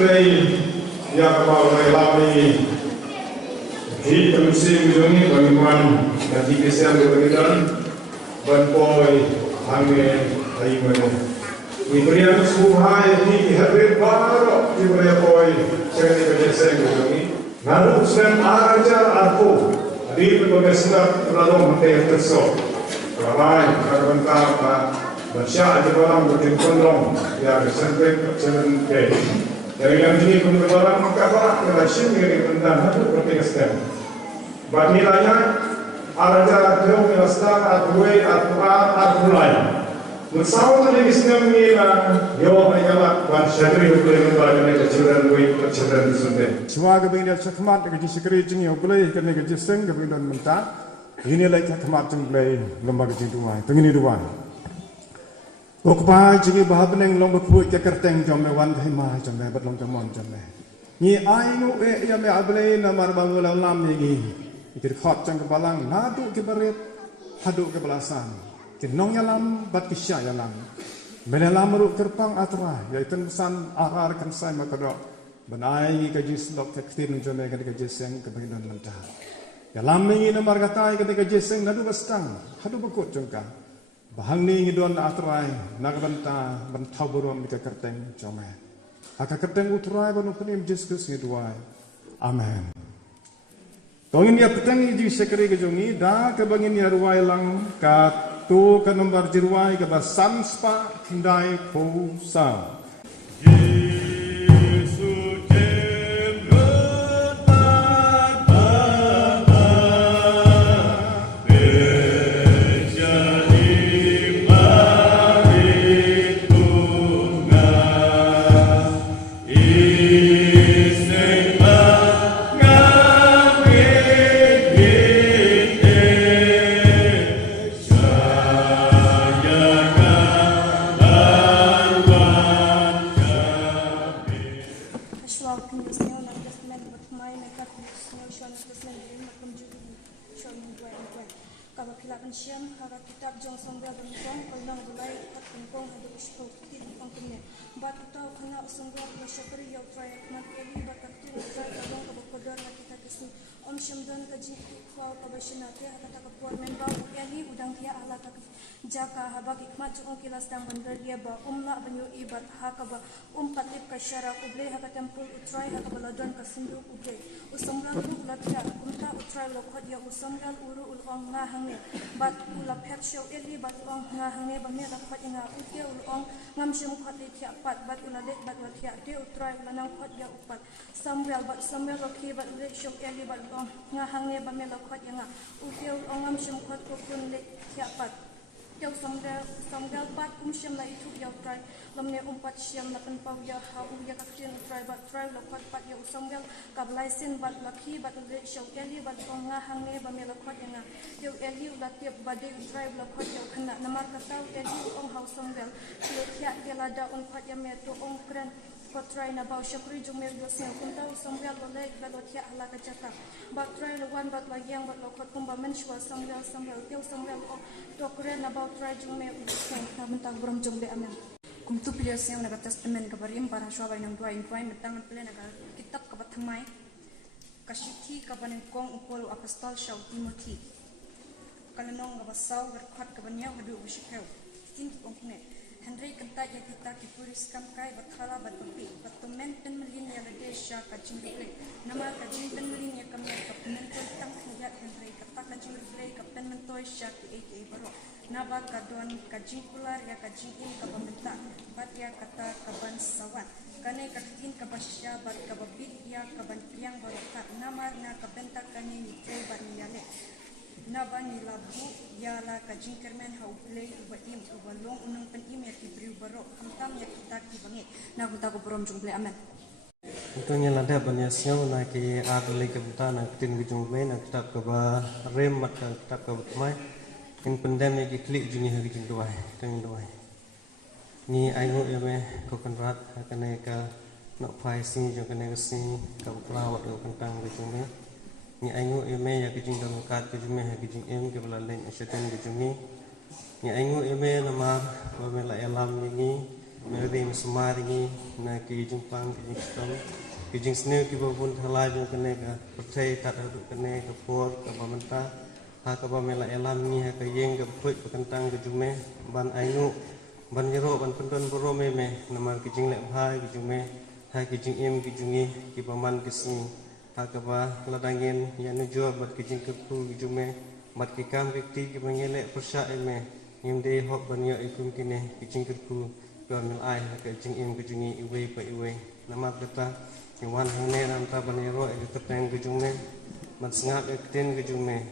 play ya kalau lagi di musim ini bagaimana nanti kesan berkenan berpoi angin air mana iberian suhai di hari baru di berpoi saya kesan ini nalu sen ajar aku di berbagai sebab lalu mentai tersok ramai karena Masya di dalam berkendong ya kesankan ke dari yang ini pun berbarang maka kita sini tentang itu berkestem. Bagilanya ada jauh kelastan atui atulai. Musawa dari Islam ini yo ayat ban syadri hukum berbagai kecilran kecilran sunde. Semua kebenaran sekhmat keji sekeri jing yo boleh kerana keji seng kebenaran mentah. Ini lagi khmat jing boleh lembaga jing tuai. Tengini dua. Okpa jigi bahabneng long berkuat ke kerteng jombe wan khema jombe berlong jamon jombe ni ainu ya me able namar bangulang lam yegi ikir khot jang kebalang nadu ke baret hadu ke belasan kinong yalam bat kisya yalam menelam ru kerpang atra ya iten pesan arar kan sai makadok benai ke jislok ke tin jombe ke jiseng ke bagian mentah yalam ni namar katai ke jiseng nadu bestang hadu bekut jongka bahang ni ngidon atrai nagbanta bantau burom ke kerteng jome aka kerteng utrai banu penim Jesus ngidwai amen tongin ya petang ji sekeri ke jongi da ke bangin ya ruai lang ka tu ke nomor jirwai ke basan spa kindai ko sa jaka habak ikmat jung kilas dang bandar dia ba umla banyu ibat hakaba patip ka syara uble haka tempul utrai haka baladon ka sindu uble usomlan ku latya kumta utrai lokhat ya usomlan uru ulong nga hangne bat ulap hek show eli bat ong nga hangne ba me rakhat inga utya ulong ngam shim khat li thya pat bat ulale bat wathya de utrai lanang khat ya upat samwel bat samwel lokhi bat le show eli bat ong nga hangne ba me lokhat inga utya ulong ngam shim khat ko kun le thya pat Yang samgal pat syam la itu ya try lamne umpat syam la kan pau ya ha ya kaktin try bat try lokot pat ya samgal kablaisin bat lakhi bat le show eli bat nga hangne ba me lokot nga yo eli la tiap bade try lokot ya khana namar kata eli ong haus samgal yo kya kelada umpat ya me to ong kran Patrai na bau syakri jumir dosen kunta samgal boleh balotia ala kacata batrai lawan bat lagiang bat lokot kumba menshwa samgal tiu samgal dokre na bau trai jumir dosen ka mentang brom jumbe amen kumtu pilih siang naga testament kabarim para sywa nang dua inquai mentang pele naga kitab kabathamai kashithi kabaneng kong upolu apostol shaw timothy kalanong gabasau berkhat kabanya hadu ushikau tin kongkne Henry kenta ya kita kipuris kamkai bathala batupi batumen pen melin ya ladesha kajing le nama kajing pen melin ya kamya kapmen tang khiyat Henry kata kajing le kapten mentoy sha ki eke baro naba kadon kajing pular ya kajing in kabamenta bat ya kata kaban sawan kane kakin kabasya bat kababit ya kaban piang barokar namar na kabenta kane ni tre bat ni yale Naba ni labu ya la kajing kermen hau play ubaim ubalong unang penim ya kibriu baro hamtam ya kita kibangi na kunta ko brom jumble amen Untungnya lada banyasnya na ki adle ke buta na tin gujumble na kita ke ba rem mat kita ke mai in pendem ya ki klik juni hari jing doai teng doai ni aingo ya me ko konrat kane ka nok phai sing jo kane sing ka plawat ko kantang gujumble ni aingu eme ya kijing dam kat kijume ha kijing em ke bala len syaitan kijungi ni aingu eme nama ba me la elam ni Meri Mesumari na ki Jumpang ki Jingstong ki Jingsne ki Babun Thalai jung kene ka percaya tak ada kene ka por ka Bamanta ha ka Bamela elam ni ha ka yeng ka put kentang ke Jume ban ainu ban yero ban pendon boro me nama ki Jing lek bhai ki Jume ha ki Jing im ki Jungi ki Baman ki Sni ha ka ba ladangin ya nujo bat ki Jing ku ki Jume bat ki kam ki ti ki bangele persya me Yimde hok banyak ikum kini kicing kerku kami ai ke kicing im kejungi iwe pa iwe nama kata yang hane nam ta banero ke keteng kejungne mat sengap ke ten kejungne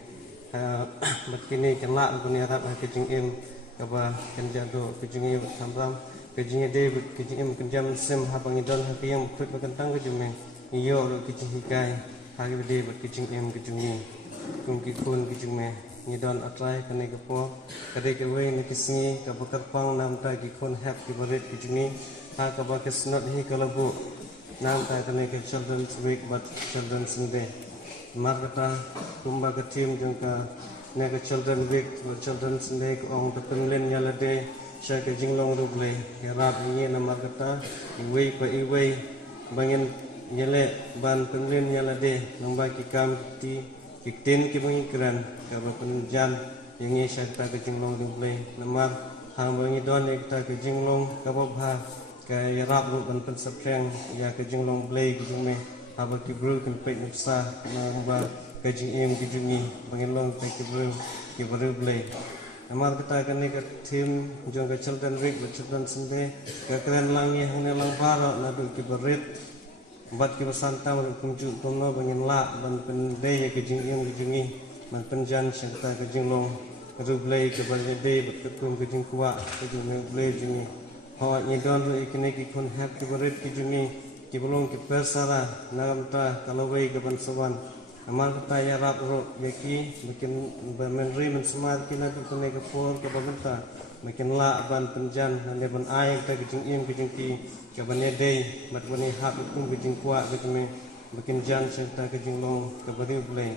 mat kini kelak dunia rap kicing im kaba kenjado kejungi sambam kejungi de kicing im kenjam sem ha bangidon ha yang put bakantang kejungne iyo ro kicing hikai ha de kicing im kejungi kum kikun kejungne Nidon atrai kene kepo kade kewe ni kisni ka bekerpang nam ta ki kon hap ki berit ki juni ha ka ba kesnot hi kalabu nam ta kene ke children's week but children's day mar kata kumba ke team jung ka ne ke children's week but children's day ko ong ta penlen yala de sha ke jinglong ruble ya rap ni na mar kata iwe pa iwe bangin yele ban penlen yala de lomba ki kam ti Kiktin ki mengikran kaba penjan yang ini syaitan ke jinglong dublai namar hang bangi don kita ke jinglong kaba bha ke rap ru ban pensapeng ya ke jinglong blai ki jume haba ki bru kan pek nupsa namba ke jingim ki jungi bangilong pek ki bru blai namar kita kan ni ke tim jong ke children week children sunday ke keren langi hune lang bara nadu ki berit Bat ki bersantang berkunjung kono bangin la ban pendai ke jingim ke jingi ban penjan serta ke jinglong rublai ke balje de bat ketum ke jing kuwa ke jingi blai jingi hawat ni don ru ikene ki kon hap ke berit ke jingi ki bolong ki persara nagam ta kalawai ke ban sawan amal kata ya rap ro yaki bikin menri men semar kina ke kone ke por ke babenta makin la ban penjan dan ban ai ke jingim ke jingki ke ban day mat ban hap ku ke jing kuwa ke me makin jan serta ke jinglong ke bari blai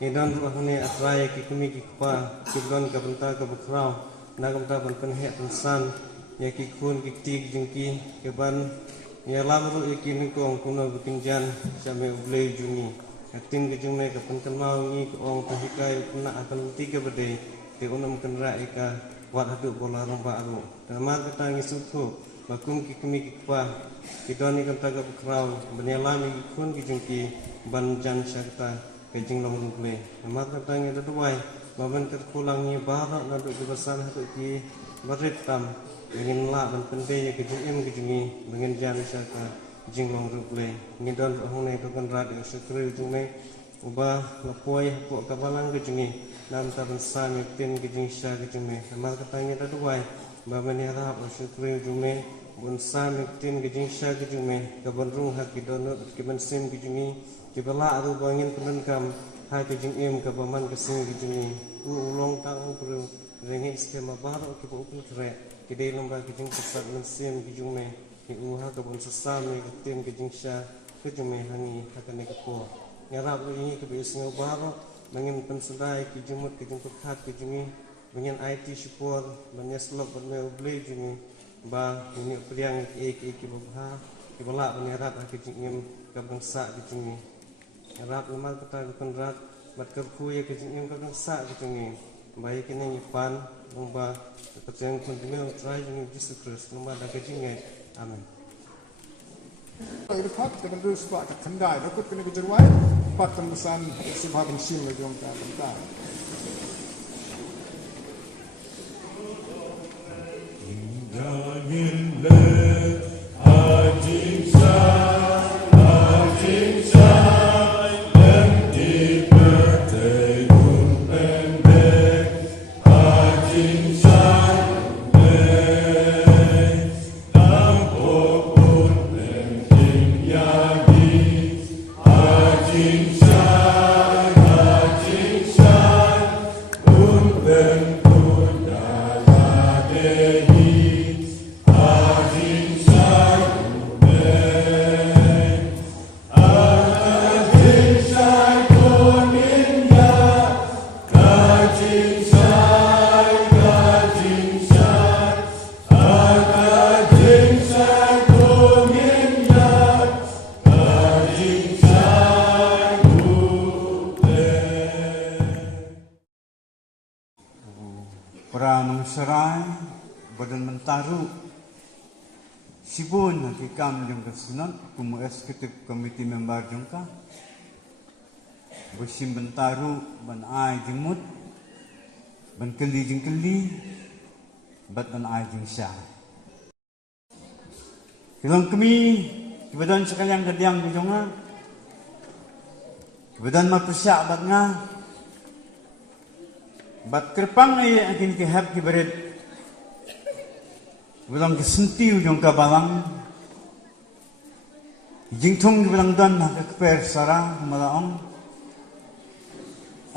idan ru hune atrai ki kumi ki pa ki don ke benta ke bakrau nagam ta ban pen het san yaki kun ki ti jingki ke ban ya lam ru yaki ni ko kuno bikin jan sampai blai juni Ating ke jume ke penkenal ni ke orang tahikai kena akan tiga berdei ke unam kenra ika wat hadu bola romba aru dan mar kata ngisuku bakum ki kemi ki kwa ki doni kan taga bukrau benyalami ki kun ki jungki ban jan syakta ke jinglong ruble mar kata ngi duwai baban terpulang ni barak nadu ke besan hadu ki beritam ingin la ban pendai ke jingim ke jungi dengan jan syakta jinglong ruble ngidon hone to kan rat sekre jume uba lapoi ko kabalang ke jungi nam ta bensan tin ke jingsha ke jume amal katanya ta duai ba mani rap sekre jume bensan tin ke jingsha ke jume ka bandung hak ki donot ki bensim ke jungi ki bala aru bangin penen kam ha ke jingim ka baman ke sing ke jungi ulong tang pro rengi skema baro ki bo upul kre ki de lomba ki jing pesat bensim ke jume uha kebun sesam ni ketim ke jingsha ke jume hani hakane ke po ngarap ini ke bisngo baro bangin pensudai ki jumut ke jungkut hat ke jungi bangin IT support banyaslop banme ublei jungi ba ini priang ki babha ki bala banyarat ke jingim ke bangsa ke jungi ngarap lemal kata ke rat bat kerku ya ke jingim ke bangsa ke jungi baik ini ipan lomba keteng kontinue try jungi Jesus Christ lomba da ke jingai Amin. Itu fak dengan terus pak kendai, takut kena kejeruai, pak tembusan sebab bensin lagi orang tak bentar. Amen. Sarai badan mentaru Sibun hakikam jong kesunat kumu eksekutif komite member jongka Bersim bentaru ban ai jengmut ban keli jeng keli bat ban ai jeng syah Hilang kami kebadan sekalian kediang jonga kebadan mapusyak bat nga bat kerpang ay akin kehab kibaret Bilang kesentiu jong kabalang Jingtong bilang dan keper sarang malaong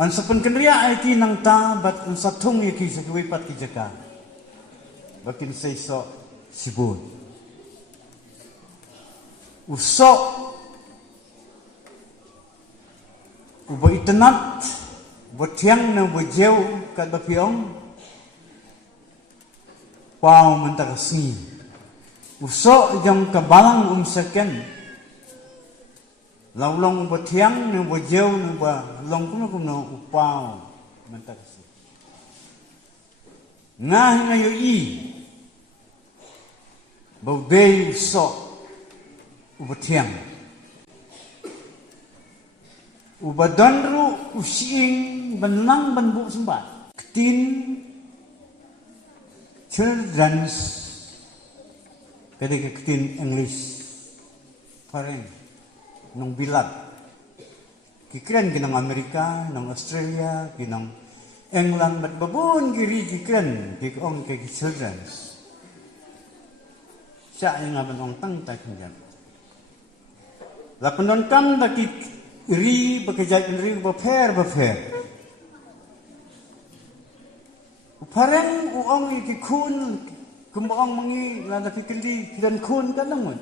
An sapan kenria ay nang ta bat an satong yaki sa kiwipat ki jaka Bakin say so sibun Usok Uba itenat Botiang na bojew kat bapiong Pau mentakasni Usok jang kabalang umsaken Laulong botiang na bojew na ba Long kuno upau mentakasni Ngah ngayo i Baudei usok Ubotiang Ubadanru usiing benang benbuk sembat Ketin Children's Kadang ketin English Pareng Nung bilat Kikren kinang Amerika Nung Australia Kinang England Bat babun kiri kikren Kikong kaki children's Siya yung nga banong tang takinjan Lapan kam daki iri Bakajay iri baper Parang uang ikikun kumbaang mangi lalapi kili dan kun kanangon.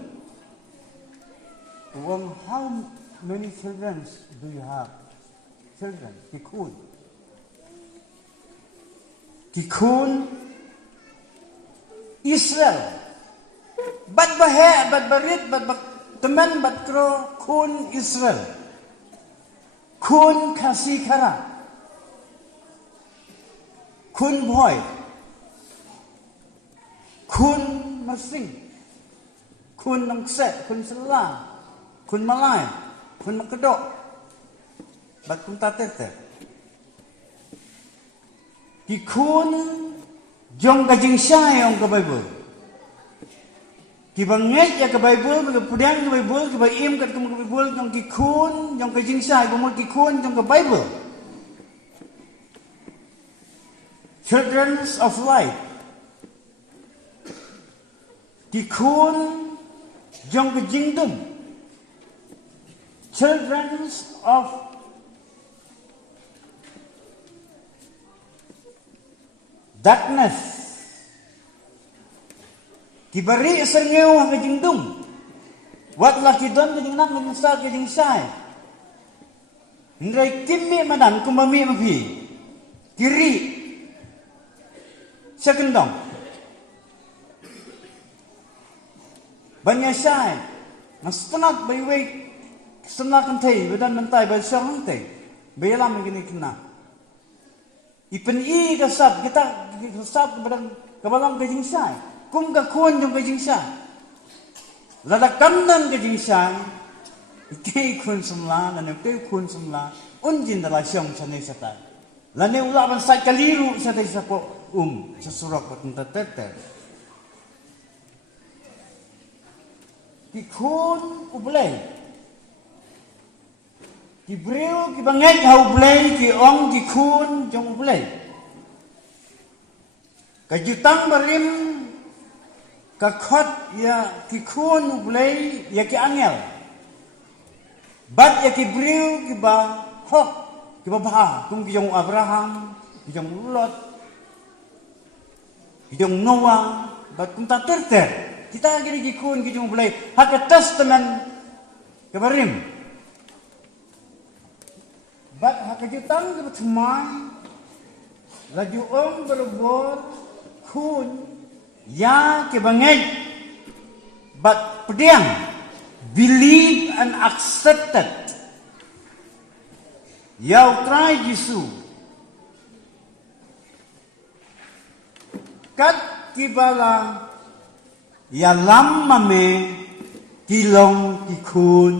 Uang how many children do you have? Children kikun. Kikun Israel. Bad bahe, bad barit, bad teman, bad kro kun Israel. Kun kasih kara. Kun boy, kun masing, kun nangset, kun selang, kun malay, kun makedok, bat kun tatete. Ki kun jong kajing syai ang ka Bible. Ki banget ya ka Bible, ka pudang ka Bible, ki baim kat ka Bible jong ki kun jong kajing syai, kumul ki kun jong ka Bible. Children of light. Kikun jong kejingdum. Children of darkness. Kibari serngeu ang kejingdum. Wat laki don kejing nang kejing sa kejing sai. Ndrai kimi madan kumami mapi. Kiri Sekendong Banyasai Nastenat bayway Senakan tay Badan mentai Basyarang tay Bayalam gini kena Ipen i kasab Kita kasab Badan kabalang kajing syai Kum kakun jong kajing syai Ladakam dan kajing syai Ikay kun semla Dan ikay kun semla Unjin dalam syong sanay satay Lani ulaban say kaliru Satay sapo sesurak patenta teter Kikun ublay Kibreu kibangay haublay Kiong kikun jong ublay Kajutang barim Kakot ya kikun ublay Ya ki angel Bat ya kibreu kiba hok Kiba baha Kung kijong Abraham Kijong Lot Kijong Noah, bat kung taterter, kita gini gikun kijong bulay, haka testament kabarim. Bat haka jutang kabat humay, lajuong berobor kun, ya kebangay, bat pediang, believe and accepted. Yau try Yesus. kat kibala ya lam mame kilong kikun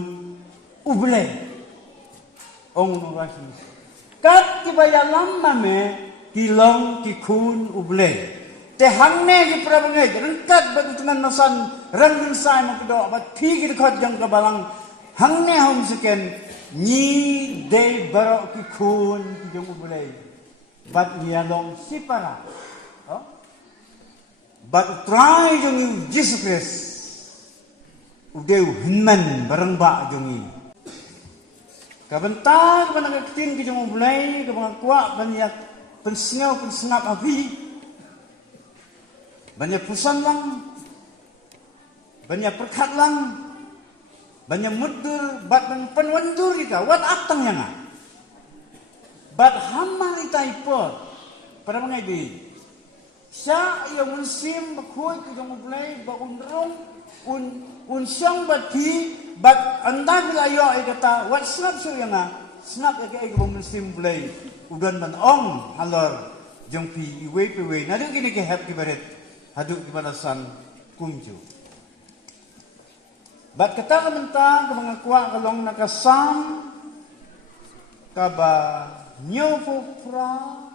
uble ong nurasi kat kibaya lam mame kilong kikun uble te hangne ki prabangai rengkat batunan nasan rangin sai makdo bat thi ki khot jang kabalang hangne hom seken ni de baro kikun jong uble bat nialong sipara bat try jong Jesus Christ udeu hinman barang ba jongi kabentar banang ketin ki jong uble ka bang kuak banyak pensengau pensengap api banyak pusan lang banyak perkat lang banyak mudur bat men penwandur kita wat atang yang bat hamar ita ipot pada mengaji sa yang musim bakoi ku jong mulai ba unrong un syang bati bat anda bila yo kata wat snap so yang snap ke musim mulai udan man ong halor jong pi iwe nadu kini ke hap ki baret haduk ki balasan kumju bat kata mentang ke mengakua kalong nakasam kaba nyofu pra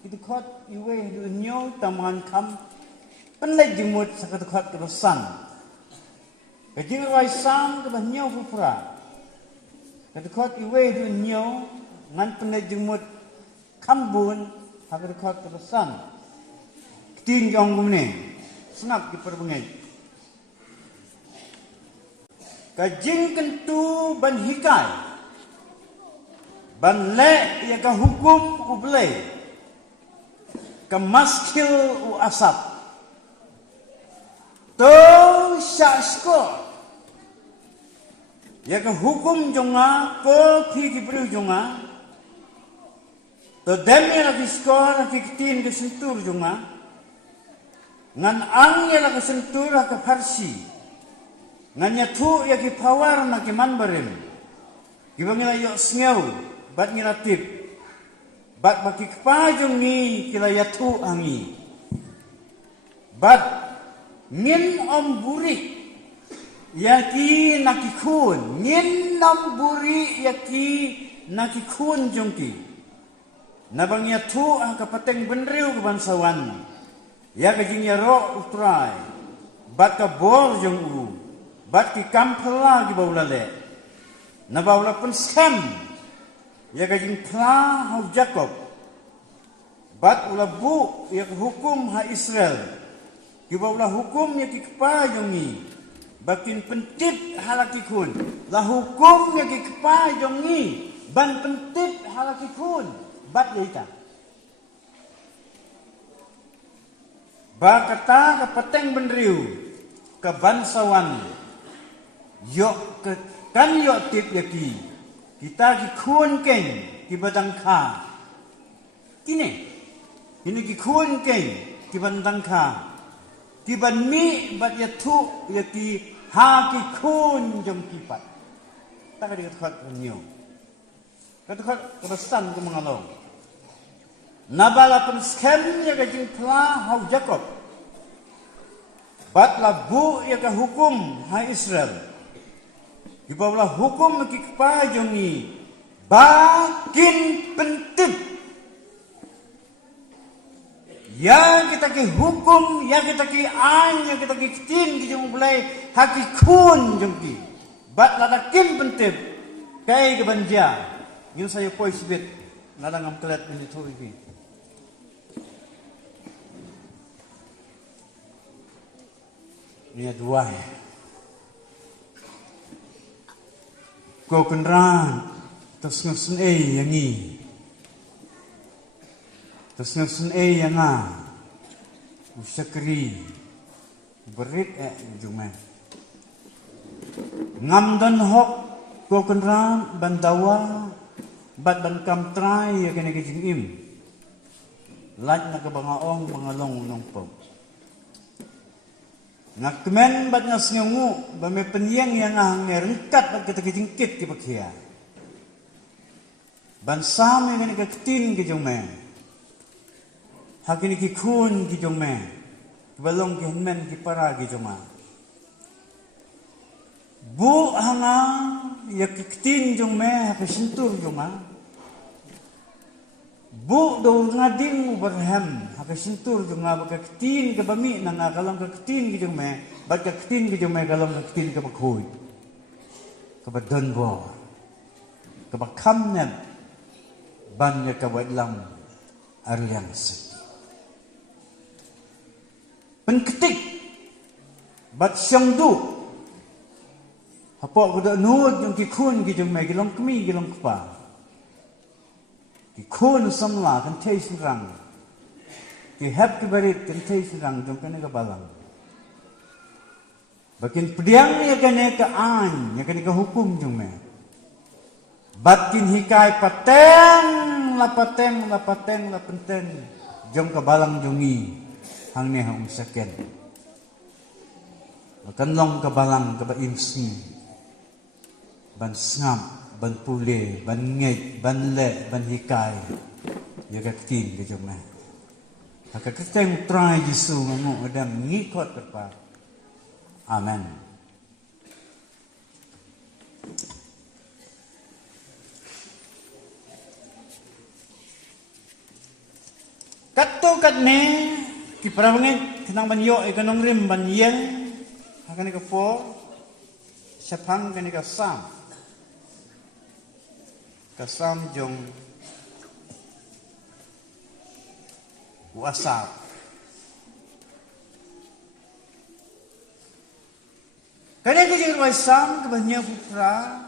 itu khot iwe du nyo taman kam penlai jimut sakat khot kerosan kajir wai sam ke nyofu pra itu khot iwe du nyo ngan penlai jimut kambun sakat khot kerosan tin jong gumne snap di perbengai kajing kentu ban hikai ban le ya ka hukum ublei ka maskil u asap to syasko ya ka hukum jonga ko phi ki bru jonga to demya la skor ki tin ke sentur jonga ngan ang ya la ka sentur ka farsi ngan ya thu ya ki pawar na ki manbarim gibangila yo sngew bat ngiratip bat baki kepajong ni kila yatu angi bat ngin om buri yaki nakikun ngin om buri yaki nakikun jongki nabang yatu ang kapateng benriu kebansawan ya kajing yaro utrai bat ka bor jong u bat ki kampela ki baulale nabaula pun scam ya kajing pla hau Jacob bat ula bu ya hukum ha Israel kiba ula hukum ya ki kepa jongi bakin pentit halakikun la hukum ya ki kepa jongi ban pentit halakikun bat ya ita ba kata ke peteng benriu ke bansawan yok ke kan yok tip ya ki kita ki khun keng ki badang kha kini ki khun keng ki badang kha ki ban mi bat ya thu ya ki ha ki khun jom ki pat ta ka di khat nyo ka khat kebesan ke mengalong nabala pun scam ya ka jing pla hau Jacob bat la bu ya ka hukum ha Israel di bawah hukum ki kepajong ni bakin penting yang kita ki hukum yang kita ki an yang kita ki tin di jong belai haki kun jong ki bat lada kim penting kai ke banja nyu saya poi sibet lada ngam kelat ni thoi ki ni dua ko kenran terus ngesen yang ni terus ngesen yang usakri berit juman ngam dan hok ko kenran bandawa bat ban kam trai ya kene ke jingim laj na ka bangaong mangalong nongpom ngakmen bat nas ngungu ba me penyeng yang ngerengkat bat kita kijingkit ki bakia ban same kene ka tin ki jongme hakini ki kun ki jongme Kebalong kihenmen kipara gijoma. Bu hanga ya kektin jong me hakesintur joma. Bu do ngading uberhem hakesintur jonga bakaktin ke bami nanga kalong kektin gijong me bakaktin gijong me kalong kektin ke bakhui. Kabadon bo. Kabakam nem ban ya kawadlang arians. Penketik bat siang du apa kuda nuot yang kikun gijong me gilong kemi gilong kepa kikun samla kan tais rang kihap kebarit kan tais rang jong kene kabalang bakin pediang ya kene ka an ya kene ka hukum jong me batin hikai pateng la penten jong kabalang jongi hang ne hang saken makan long kabalang kaba imsi ban ngam ban pule ban ngej ban le ban hikai ya ka tin ke jom na haka keteng try Yesu ngamu adam ngikot apa amen katto katne ki prawangen kenang ban yo ekanong rim ban yen hakan ka po sapang kan ka sam jong wasap kane ka jing wasam ka banya putra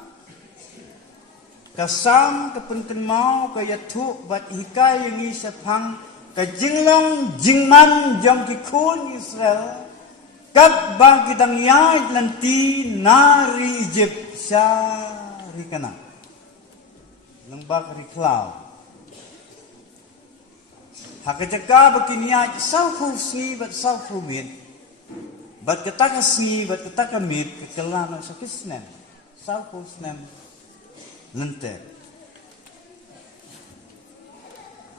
kasam ka punten mau ka yathu bat hikai yang i sapang ka jinglong jingman jong ki kun Israel kap bang kitang yait lanti nari Egypt syari kana nang bakari klaw hakajaka bakiniya saufu si bat saufu mit bat kataka si bat kataka mit kakalama sa kisnen saufu snem lente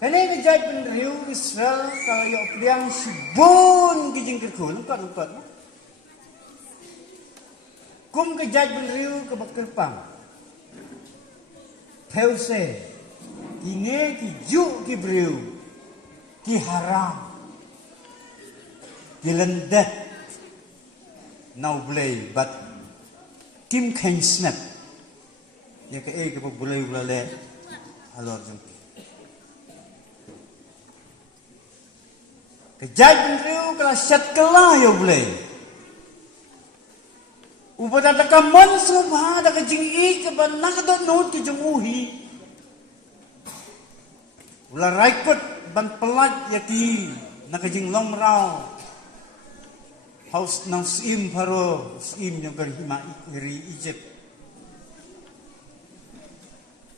kani ngejat penriu Israel kalau yo priang sibun kijing kerkul lukat kum kejat penriu ke bakerpang peuse kine ki ju ki briu ki haram ki lendet now blay but kim kain snap ya ke ke bulai bulale alor jumpi kejat penriu kala syat kala yo blay upada taka monsu ba da kajing I ke ban nakado no ki jumuhi ula raikot ban pelat yati nakajing long raw haus nang sim paro sim yang berhima iri Egypt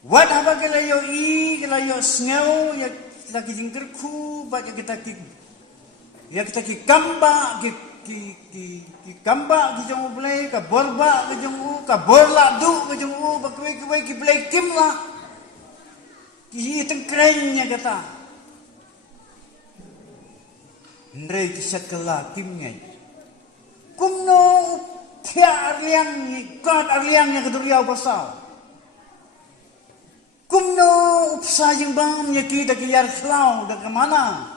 wat apa kelayo I kelayo sneu ya lagi jingkerku ba kita ki kamba ki kamba ki jong blay ka borba ki jong ka borla du ki jong bakwe ki blay kimla ki tengkrenya kata ndrei ki sakala kimnya kumno pya arliang ni god arliang nya keduriau pasal kumno upsajing bam nya ki da ki yar flau da kemana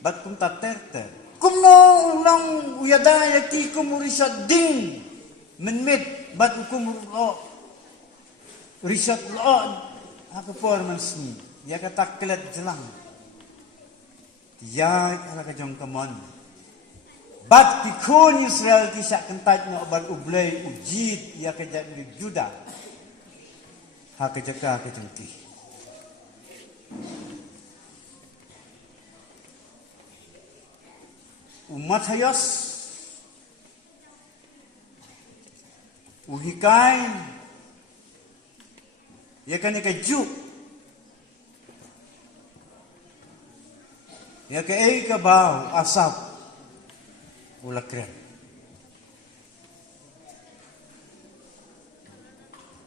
bat kum taterte kumno ulang uyada yati kumurisat ding menmit bat kum lo risat lo apa performance ni ya kata kelet jelang ya ala ka jong kamon bat tikun Israel kisah kentat no bat ublay ujid ya ka jadi Juda ha ka jaka ka jengki umat hayos uhikai ya kan ka ju ya ka ka bau asap ulakren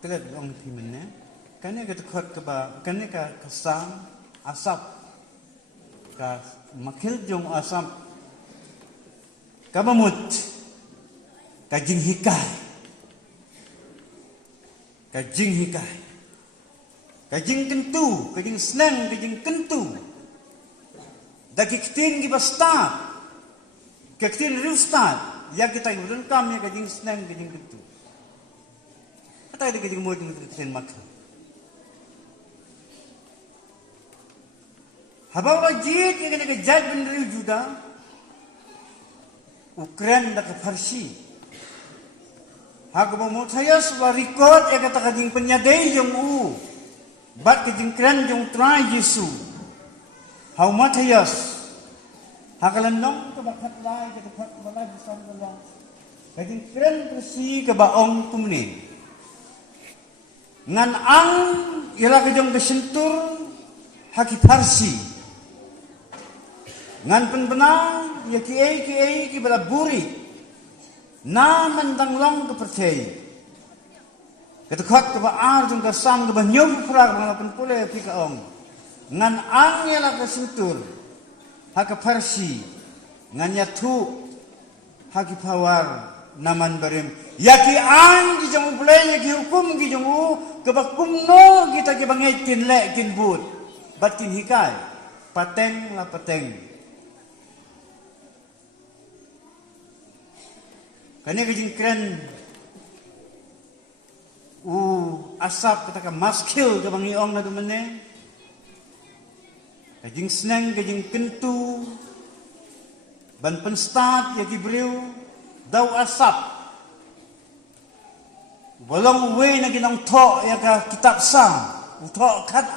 telat ong timene kan ka tukot ka ba kan ka kasam asap ka makil jong asam kamamut kajing hikay kajing kentu kajing senang kajing kentu daki kitin gi basta kitin rustat ya kita gudun kami kajing senang kajing kentu kata ada kajing mut kitin makil habang rajit yang kena kejad bener Juda Ukraine da ka Farsi hag mo thayas wa record ya kata kajing penyaday yung bat kajing kran yung try Yesu how mathayas hakalanong ka bakat lai ka bakat balay bisan lang kajing kran Farsi ka baong tumni ngan ang ira kajong kasentur haki Farsi ngan penbenang ya ki bala buri na mandang long ke percaya ketekot ke baar jung kasam ke banyum prak malapun pule pi kaong ngan ang ya la kesentur haka Farsi ngan ya tu haki pawar naman barim ya ki ang ki jung pule ya ki hukum ki jung ke bakum no kita ki bangai kin le kin but bat kin hikai pateng la pateng kanya kajing kren asap kata ka maskil ka bangiong na dumane kajing senang kajing kentu ban penstat ya kibriu daw asap bolong uwe na ginang to ya ka kitab sam to kat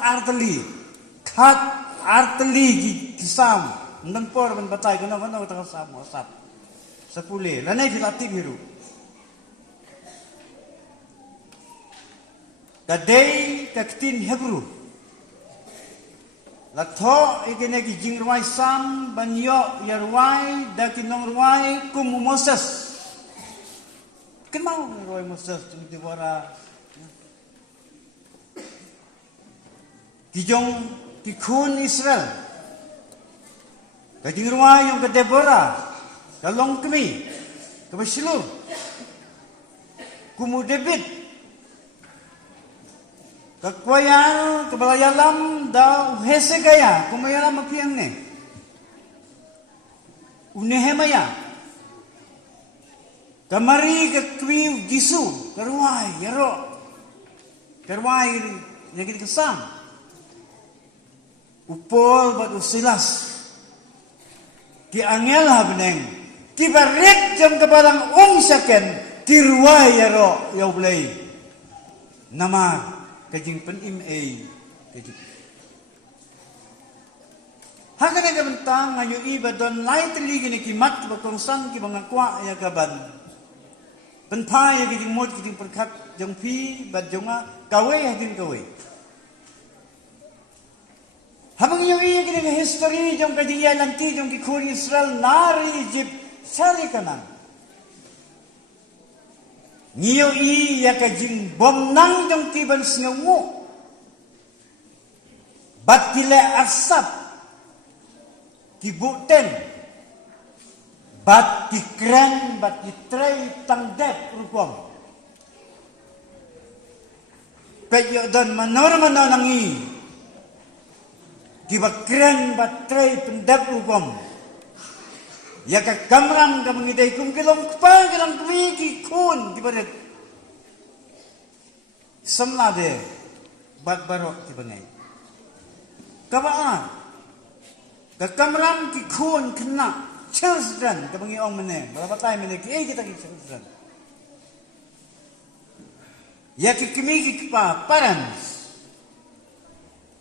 arteli kisam ndan por ban batay kana kana kata sam asap sepule lanai dilatih biru kadai kaktin hebru latho ikene ki jingruai sam banyo yarwai dakinong ruai kum Moses kenal ruai Moses di bora kijong kikun Israel kajingruai yung ke Deborah kalong kami kabasilo kumu David kakwayan kabalayalam daw Hezekiah kumayalam mapiang ne Nehemia kamari kakwi Gisu karwai nyagit kesam upol batu Silas ki angel habneng ki barik jam kebalang saken ki ruai yaro yaw blay nama kajing penim kajing hakane ka bentang ngayo iba don lai teligi ni kimat ki bakong sang ki bangakwa ya gaban penpai ya kajing mod kajing perkat jong pi bad jonga kawe hadin kawe habang yung iya kini history jong kajing ya lanti jong ki kuri Israel nari Egypt sali kanan niyo iya kajing bom nang jong kiban singawu bat kile asap kibuten bat kikren bat kitray tangdep rukom peyo don manor nangi kibakren bat tray pendep rukom ya ka kamram ka mangiday kung kilong kpa kilang kumiki kun di badet samlade bat barok di bangay kabaan ka kamram ki kun kena children ka bangi ong mene malabatay mene ki kita ki children ya ki kumiki kpa parents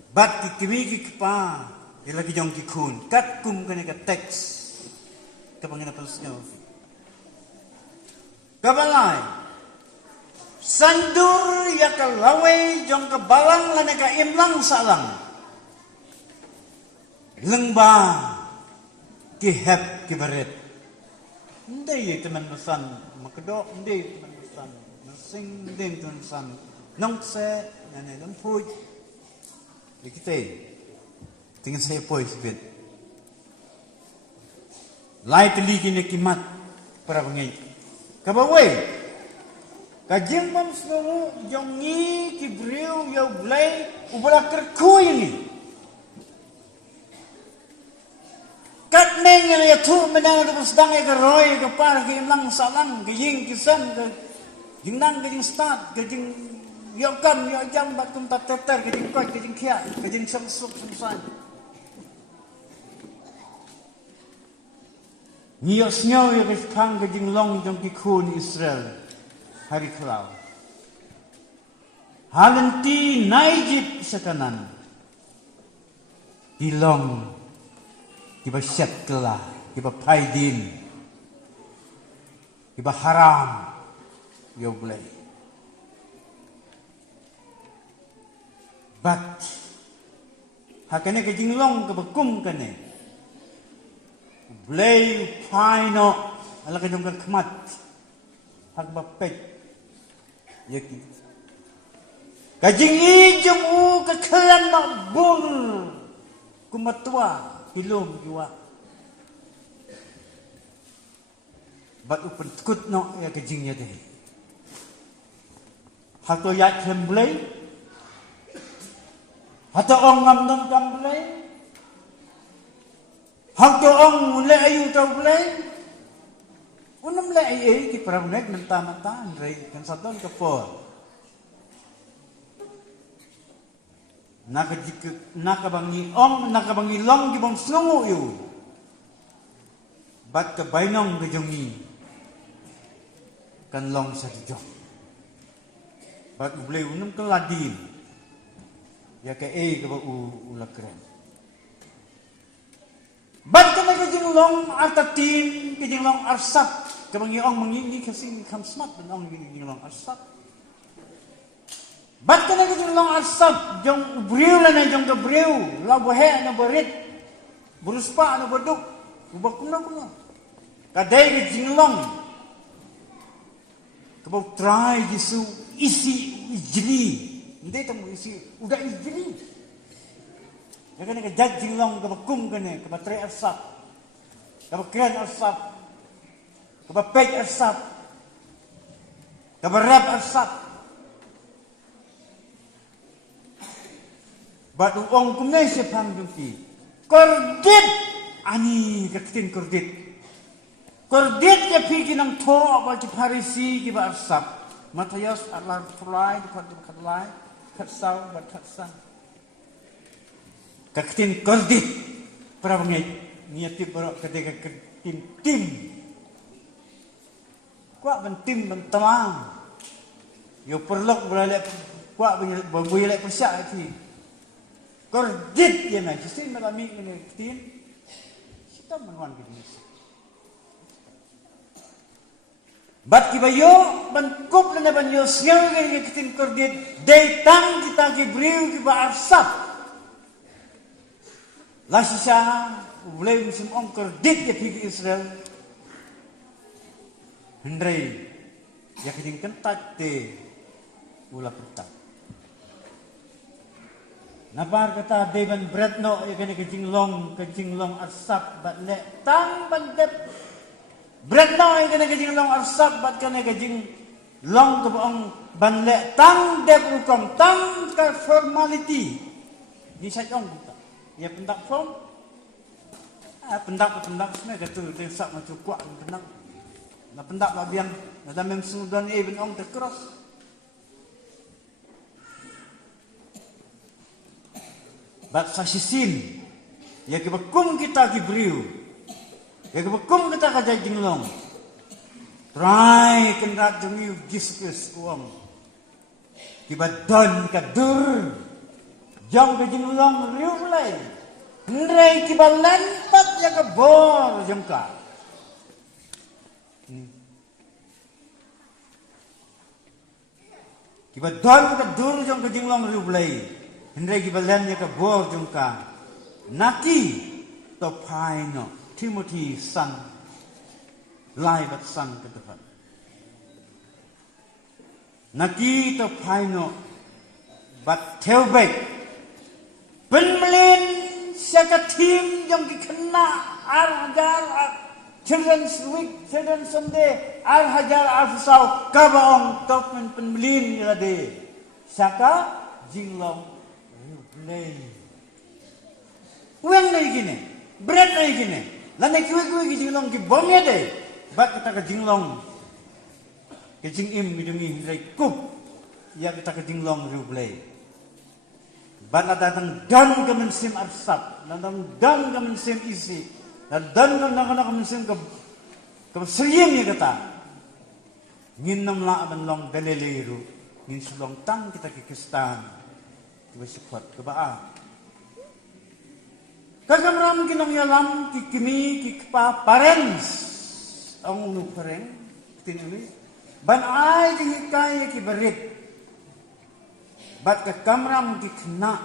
bat ki kumiki kpa ilagi jong ki kun kat kum kene ka text kapangina pasnyo kabalay sandur ya kalaway jong kabalang lana ka imlang salang lengba kihep kibaret hindi teman masan makdo hindi teman masan nasing hindi teman masan nongse nane nongpuj dikite tingin sa ipoy sibit lai teli kini kimat para pengai kabawe kajing bam snoru jongi kibriu yo blai ubala kerku ini kat neng ya tu menang tu sedang ke roy ke par ke lang salang ke ying kisan ke jingnang ke jing start ke jing yo kan yo jam batum tak teter ke jing koi ke jing kia ke jing samsuk samsan Niyok senyaw ya kang ke jing long jong ki kun Israel hari kelau. Halenti naijib sekanan. Dilong kiba syat kelah, kiba paidin, kiba haram yo boleh. But hakane ke jing long ke bekum kane. Blay paino ala ka jong khamat hak bapet yaki kajing ijum u ka khalan na bur kumatwa pilom jiwa bat upen kut no ya kajing ya de hato ya blay hato ong ngam dong kam blay hak to ong mulai ayu tau blay unam le ai ki prabunek menta rei kan sadon ke for nakabangi ong nakabangi long ki bom slungu yu bat ke bainong ke jongi kan long sa jong bat blay unam ke ladin ya ke ke ba u lakren Bat kena kejing long artatin, kejing long arsap. Kebangi ong mengingi kasih kam smart dan ong kejing long arsap. Bat kena kejing long arsap, jong briu lana jong ke briu, la bohe na berit, beruspa na beduk, ubak kuna. Kadai kejing long. Kebau try jisu isi ijli. Ndai tamu isi udah ijli. Ya kan ke jajing long ke bekum kene ke bateri asap ke bekren asap ke bapek asap ke berap asap batu ong kumne sepang dungki kordit ani ketin kordit ya pigi nang to apa ki parisi ki ba asap matayas alar fly ki kadlai katsau bat katsan Kakitin kordit para bangai niati berok ketika tim kuat bentim bentamang yo perlok beralek kuat boleh persyak lagi kordit ya nak kisah melami ini ketin kita menuan gini bat kibayo benkup lana banyo siang gini ketin kordit datang kita kibriu kiba arsap Lasisha boleh musim ongkar dit ya pergi Israel. Hendrai ya kejing kentat te ulah pertak. Napar kata deban beratno ya kene kejing long arsap bat le tang bandep beratno ya kene kejing long arsap bat kene kejing long ke ong ban le tang dep hukum tang ke formality ni sajong kita. Ya pendak form pendak sebenarnya kata tensak macam kuat pendak na pendak babian na damem sudan ben ong terkeras bat sasisin ya kebekum kita kibriu ya kebekum kita kajajing long try kendak demi Jesus uang kibadon kadur jang kejing long riu mulai ndrei kibalan pat ya ke bor jengka kibadon kadur jang kejing long riu mulai ndrei kibalan ya ke bor jengka naki to paino Timothy son lai bat son ke depan naki to paino bat teubek Penmelin siaka tim yang dikena argar Children's Week, Children's Sunday, hajar fusau kabaong topmen penbelin yade. Saka jinglong lay. Uang lay gini, bread lay gini. Lana kue jinglong ki bomnya deh. Bat kita ke jinglong, ke jingim gidungi lay kup. Ya kita ke jinglong rublay. Bat datang dan ke mensim absap, datang dan ke mensim isi. Dan nak mensim ke seriam ni kata. Nginam lah benlong beleleru, ngin sulong tang kita ke Kristan, kita sekuat ke baa. Kagamram kinong yalam kikimi kikpa parents, ang unu pareng tinuli. Ban ay dihikai kiberit, bat kagamram kikna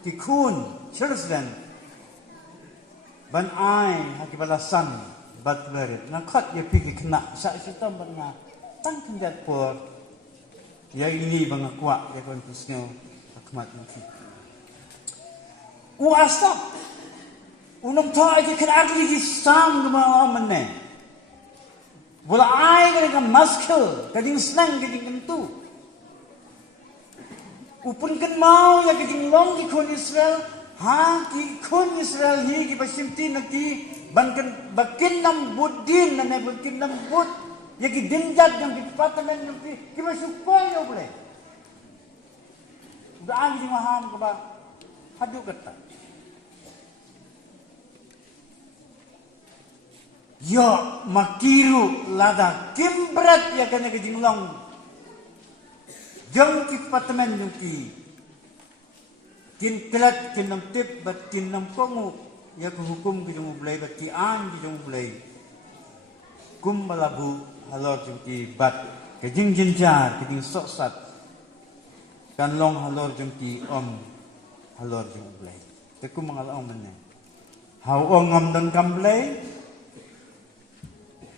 kikun children. Ban ay hakibalasan bat berit. Nangkat ya pikir kena sak sitam banga tang kendat por. Ya ini banga kuat ya kon kusnyo akmat nanti. Uasta. Unam ta ke kan agli ki sam guma amne. Bola ay ka muscle kading snang kading kentu. Upun kan mau ya kading long ki kon Israel. Ki kun Israel hi ki pasimti naki bankan bakin nam budin na ne bakin nam bud ya ki dinjat yang ki patamen yang ki masukoi yo boleh udah ang di maham ka ba hadu kata yo makiru lada kimbrat ya kana ki jinglong jong ki patamen yang ki kin telat kin nam tip bat kin nam kongu ya ko hukum ki jong bulai bat ki an ki jong bulai kum malabu halor jong ki bat ke jing jinjar ki ding sok sat kan long halor jong ki om halor jong bulai te kum mangal ong men hau ong ngam don kam bulai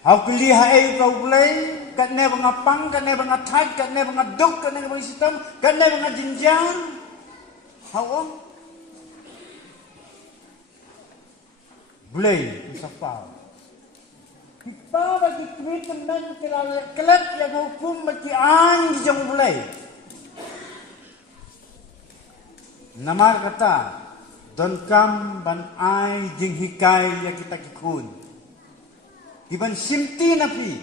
hau kli ha ei ko bulai kat ne banga pang kat ne banga thai kat ne banga duk kat ne banga sistem kat ne banga jinjar Hawang Blay Isapal Kita bagi treatment kelak yang hukum bagi ang jang Blay Namar kata Don kam ban ay jing hikay ya kita kikun Iban simti napi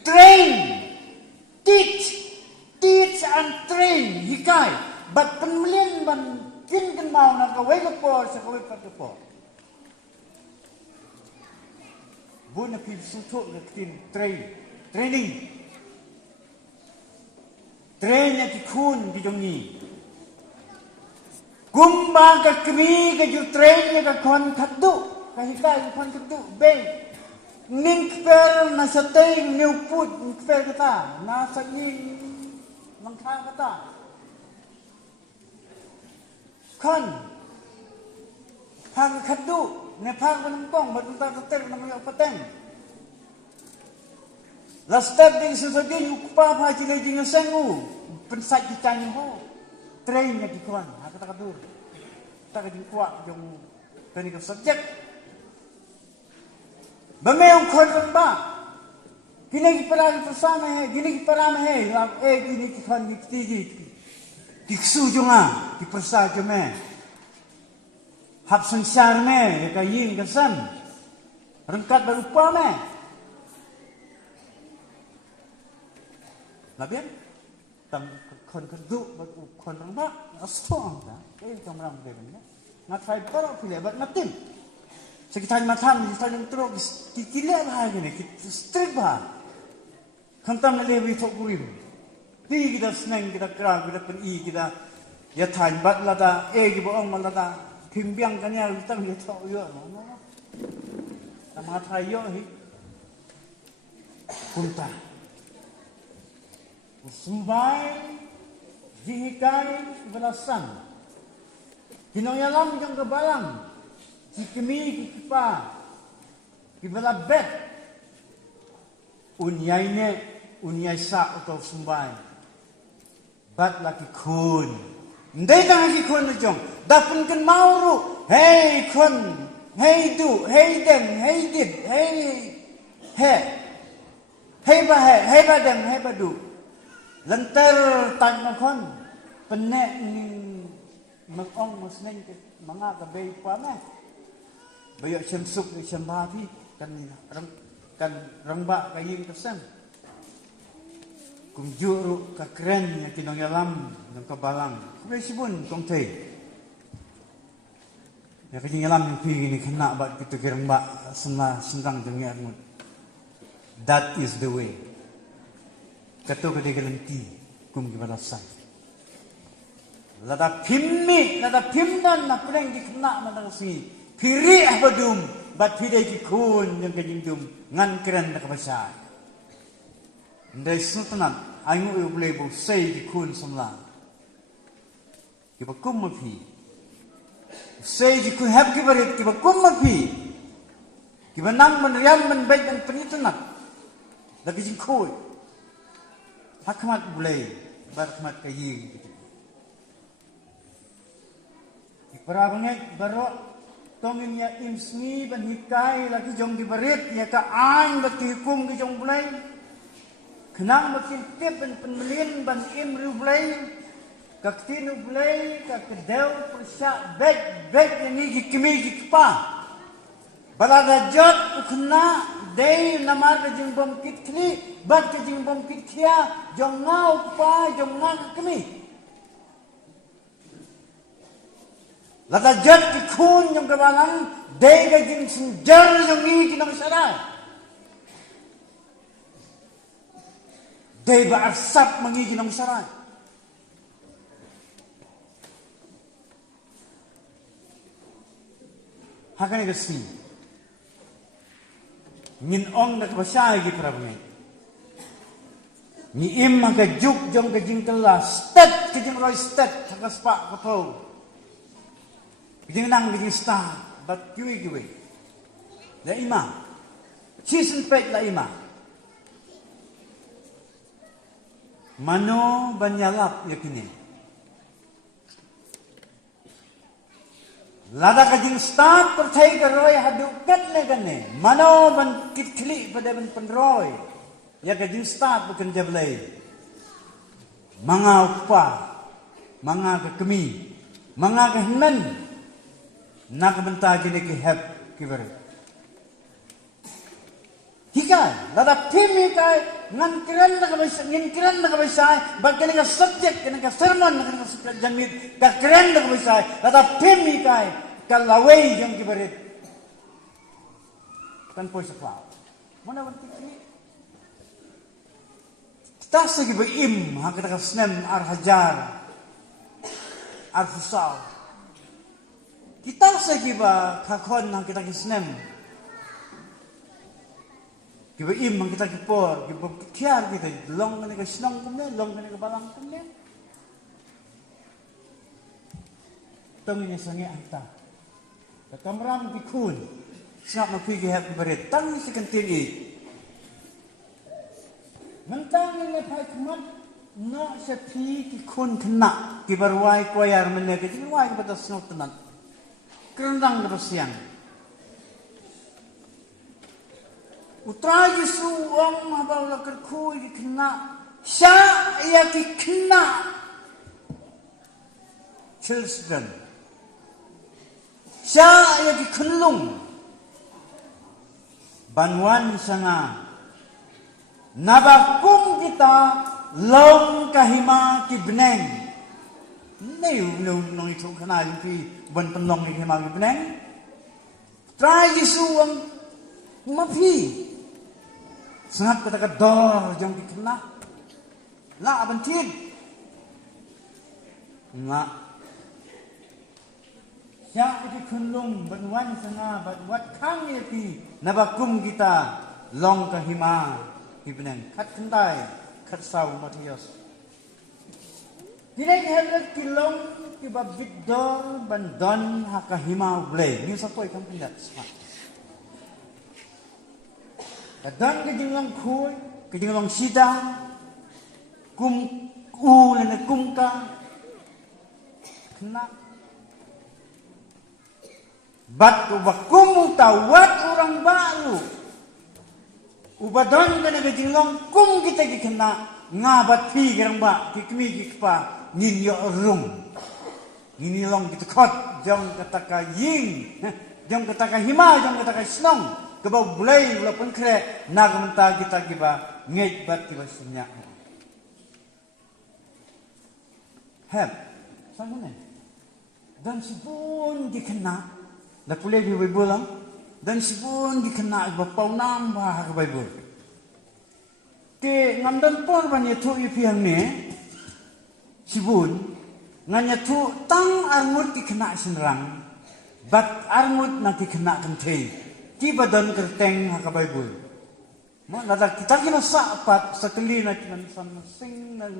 Train Teach and train hikay But penmelian ban kin kan mau nak kawai lepo sa kawai pat lepo. Bu na pi suto na kin training. Train ya ki kun di jong ni. Gumba ka kmi ka ju train ya ka kon khaddu ka hikai kon khaddu be. Ning per na sa tay new put per kata na sa ing mangkha kata. Kon Pag khaddu ne pag manungkong matunta tatel na may opateng la step ding susodin ukpa pa jile jing sengu pensat kitanya ho train na gikon hakata kadur ta ka jingkwa jong tani ka subject bameong kon ba ginagi parang persama he ginagi parama he ginagi kon ditigi Diksu junga, dipersa jume. Hap sengsar me, ka yin kesam. Rengkat berupa me. Labian, tam kon kerdu, kon rengba, astong ta. Kamram deben ya. Nak try paro pile, bat matin. Sekitar matan, sekitar yang teruk, kikile bah gini, strip bah. Kantam na lebi tok kurim. Di kita senang kita kerang kita peni kita ya than bat lada gi boong malada phimbyang kanya kita le tho yo no tama thayo hi punta sumbai dihikai belasan kinoyalam jang kebalang sikimi kipa kibala bet unyai sa atau sumbai Bat laki kun. Ndai tang laki kun jong. Dapun kan mauru. Hey kun. hey do, hey them, hey did, hey ba dem, hey ba do. Lantar tan na kon, penek ni mag-ong musneng mga kabay pa na. Bayo siyam suk ni siyam babi kan rangba kaying kasam. Kung juru ka kren yang kinongyalam ng kabalang. Kung sibun kung tay. Ya kinongyalam yung pigi ni kena bat kita kirangba senang dengar mut. That is the way. Kato ka digalanti kum gibalasan. Lada pimdan na puleng di kena manangsi. Piri abadum bat pidai ki kun yang kajingdum ngan keren na kabasa. Ndai sultanat ayu u blebo sei ki kun samla. Ki bakum mapi. Sei ki kun hab ki barit ki bakum mapi. Ki banang menriam menbaik dan penitunat. Lagi jingkoi. Hakmat bulai barakmat kayi gitu. Para banget barok tongin ya imsmi ban hikai lagi jong di barit ya ka ain bati hukum ki jong bulai. Kenang makin tip ban penmelin ban imru bulai. Ka ktinu bulai ka kedau persyak beg ni ki kimi ki pa. Balada jot ukna day namar ka jing bom kit kli bat ka jing bom kit kia jong ngau pa jong ngang kimi. Lata jat ki kun yung kabalang day ka jing sinjar yung ngi kinang saray. Day ba arsap mangi kinang saray. Hakan kasi min ong na kabasya gi prabngai ni im ka juk jong ka jing kala stat ka jing roi stat hakas pa ka po jing nang jing sta bat kiwi la ima season pet la ima mano banyalap yakini lada ka jing sta perthai ka roi hadu kat le gane mano ban kitkli pada ban penroi ya ka jing sta bukan jablai manga upa manga ka kemi manga ka hinan nak benta gini ki heb kiber hikai lada pimi kai ngan kiran na ka basai bagani ka subject ka sermon na ka janmit ka kiran na ka basai lada pimi kai ka laway jong kiberit kan po sa pao mana wanti kini kita segi beim hakata ka snem ar hajar ar fusal kita segi ba kakon hakata ka snem kiba im ang kita kipor, kiba kiar kita, long ka ka sinong kumne, long ka balang kumne. Tongin niya sangi anta. Kakamram kikun, snap magpigi hap kibarit, tangi si kantili. Mentang niya paikmat, no sa pi kikun kena, kibarway kwayar menega, kibarway kibatas no tanan. Kerendang ka siyang. Utrai Yesu ang mabawla kerkui di kena sya ya ki kena children sya ya ki kunlung banwan sanga nabakum kita long kahima ki beneng nung itu kena yung ki ban penong ki hima ki beneng Utrai Yesu ang mapi sangat kata dor jang dikena la abantin nga siya iti kunlung banwan sanga batwat kang yati nabakum kita long kahima ibneng kat kendai kat saw Matius dinay helat kilong kiba bigdor bandon hakahima blay ni sa koy kang pindat kadang kajing lang kuy, kajing lang sidang, kum ulan na kumka, kena. Bat kubakum tawat orang baru. Ubadon kana gajinglong kum kita gikena ngabat pi gerang ba kikmi gikpa ninyo rum. Ninilong kita kot jong kataka ying. Jong kataka hima jong kataka snong. Kebaw bulay walaupun kre nagamenta kita giba ngej bat tiba sunya. Heb, sama ne. Dan sibun dikena, dah pulih di Bible lang. Dan sibun dikena iba paunam bah ke Bible. Ke ngandan por banyak tu ipiang ne, sibun nganya tu tang armut dikena senrang, bat armut nanti kena kentei. Tiba dan kerteng ke Bible. Mak nada kita kena sapat sekali nak san sing nak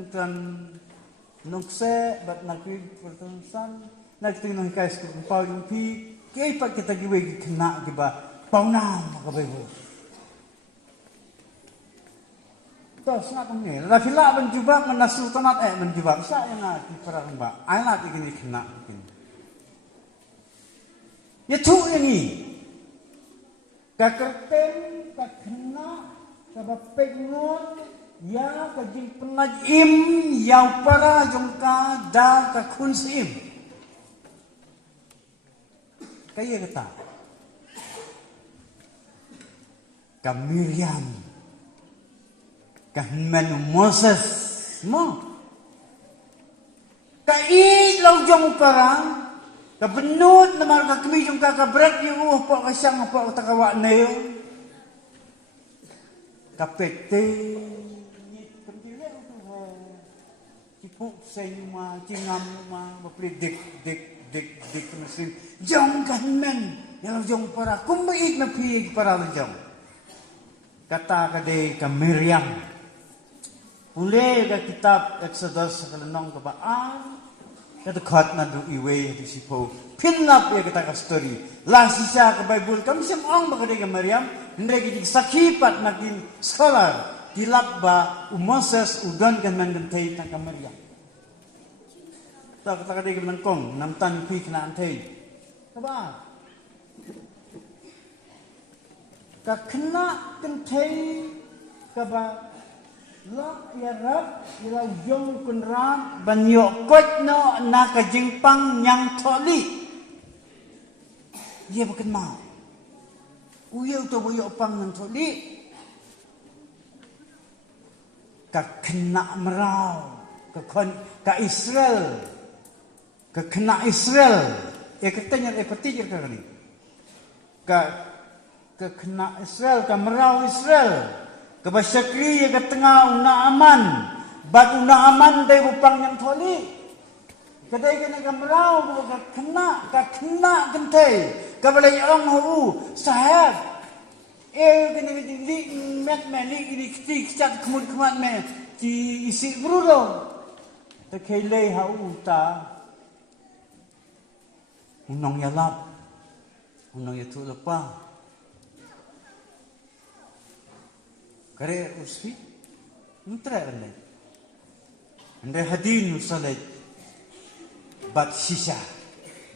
nukse bat nakwi pertensan nak tinggal kais ke pau yung pi kay pa kita giwe kena giba paunam ka Bible to sangat ni la fila menjubak menasu tanat menjubak sa yang ati perang ba ai la tigini kena kin ya tu yang ni ka kerten ka kena ka bapengon ya kajing penajim yang para jongka dan kakunsim kaya kata ka Miriam ka Manu Moses mo ka ilaw jong para ka benut na marga kami jongka ka berat yung po ka siyang po takawa na yun ka pete Puk sayuma, cingam ma, bapli dik mesin. Jong kahmen, yang jong para kumbaik na piyig para jong. Kata kade ka Miriam. Ule ka kitab Exodus sa kalanong kabaan. Kata khat na do iwe di sipo. Pinlap ya kata ka story. Lasi siya ka Bible kam simong ba kade ka Miriam. Hindi kiti sakipat naging scholar. Kilap ba Moses udon kan mengentay tang ka Miriam. Tak kata dia bilang kong namtan kui kena antai. Kaba. Ka kena kentai kaba lak ya rab ila yong kunran banyo kot no na ka jingpang nyang tholi. Ye bukan mau. Uyau to boyo pang nyang tholi. Ka kena merau ka Israel. Kena Israel, katanya petikir kali. Kena Israel, merau Israel. Kebasyakri ke tengah una aman, bat una aman day upang yang tholi. Kadai kena merau kena kentay. Kabalay orang hu sahab. Kena li met ini cat kemat me ci isi brudo. Takelay hau ta. Unong yalap, unong yatu lepa. Kare usfi, untra ande. Ande hadin usalaj, bat shisha.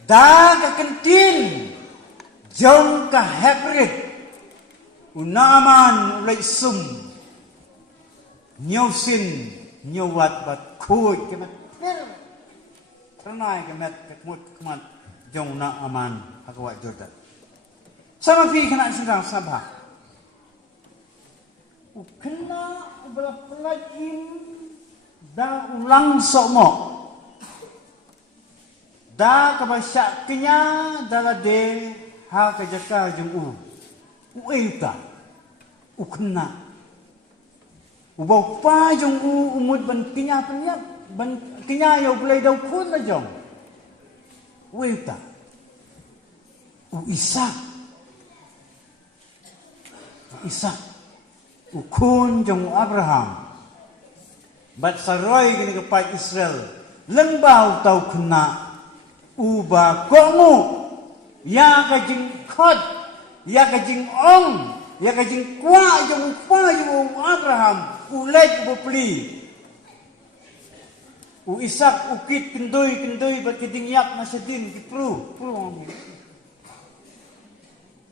Da ka kentin, jong ka heprit. Unaman ulay sum, nyawsin, nyawat bat kuy kemat per. Tranay kemat kemat. Jong na aman agawat Jordan. Sama pi kena sedang sabah. Kena ubala pelajin da ulang sokmo. Da kabasyak kenya dala de ha kajaka jong uita. Ukena. Ubau pa jong umud ban kenya penyap ban kenya yo bulay daw kun na jong. Wita, Ishak, ukun jong Abraham, bat saroy gini kepai Israel, lembau tau kena, uba komu, ya kajing khod, ya kajing ong, ya kajing kwa jong Abraham, ulej bopli. Ishak ukit kendoi bat kedingyap na sedin ki pru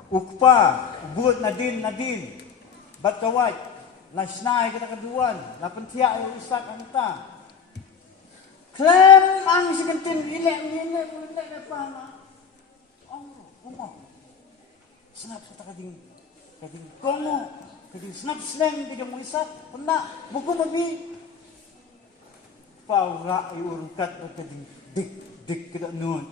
ukpa, ubud nadin, bat kawat, lasnay kita keduan, lapan tiak ay isak anta. Klem ang sikantin, ilek na pa. Senap sa kading kongo, kading senap sleng, kading isak, pena, buku mabi. Paura ay urungkat at kading dik kada nun.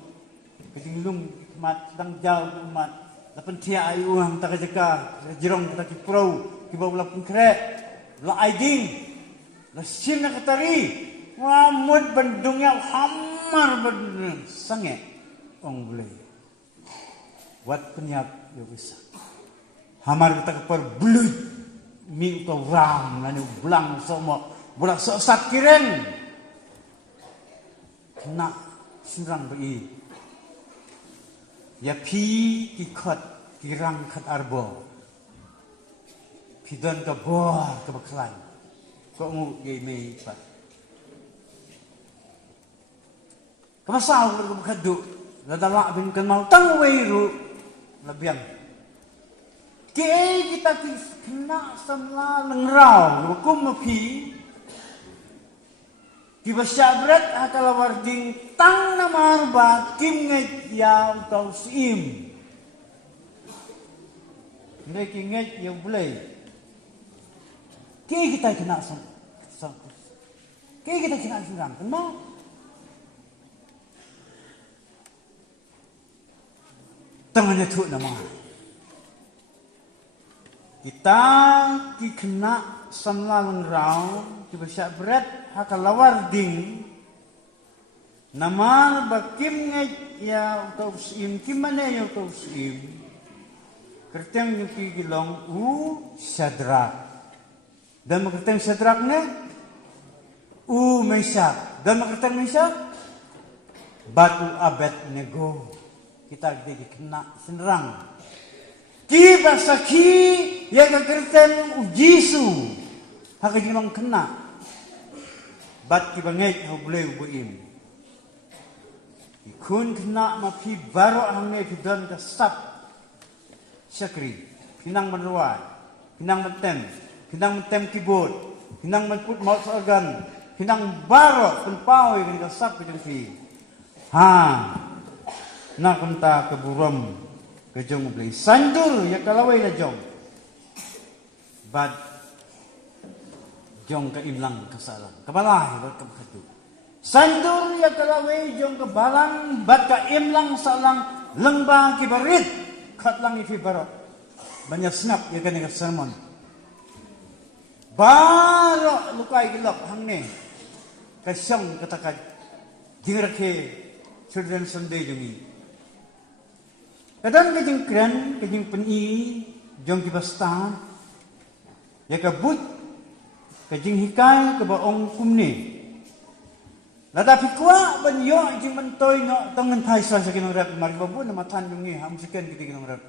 Kading lung mat, dang jaw mat. Lapan tiya ay uang takajaka, jirong kita kipraw, kibaw lapang kre, la aiding, la sim na katari, wamud bandungnya hamar bandung, sange, ong bulay. Wat penyap yo bisa. Hamar kita kepar buluy, mi utaw ram, nani belang somo, bulak sosat kiren. Kena surang bai. Ya pi ikot kirang kat arbo. Pidon ka bor ka baklan. Ko ngu ye me pat. Kamasaw ko bakadu. Ladala bin kan mau tang weiru labiang. Kaya kita kena samla nengrau ko mapi. Kiba syabret akalawar ding tang namar ba kim nget ya utaw sim. Ndai nget ya bulay. Kaya kita kena kaya kita kena surang. Kenapa? Tangannya tu nama. Kita kena samlang rau, kita syabret hakalawar ding. Namar bakim nget ya utaw sim kimane ya utaw sim. Kerteng yung kigilong Shadrach. Dan makerteng Shadrach ne Meshach. Dan makerteng Meshach Batu Abednego. Kita jadi kena senerang. Ki basaki yang kerteng Jisu. Hakajimang kena. Bat kibangay hubulay ubuim. Ikun kena mapi baro hangne kidon kasap. Syakri, pinang menuai, pinang mentem kibut, pinang menput maut seagan, pinang barok penpau yang kasap kejengki. Nak kenta keburam kejong beli sandur ya kalawai na jong. Bad jong keimlang kasalang, kebalah buat kebatu. Sandur ya kalawai jong kebalang bad keimlang salang lembang kibarit. Kat lang ifi barok. Banyak snap ya kan dengan sermon. Barok lukai gelap hang ne. Kasyang katakan dirake children Sunday jungi. Kadang kajing kren, kajing peni, jong kibasta. Ya kabut kajing hikay kabaong kumni. Lada pikwa banyo jing mentoy no tangan thaisa sa kinong rap maribabu na matan yung ni hamsiken kiti kinong rap.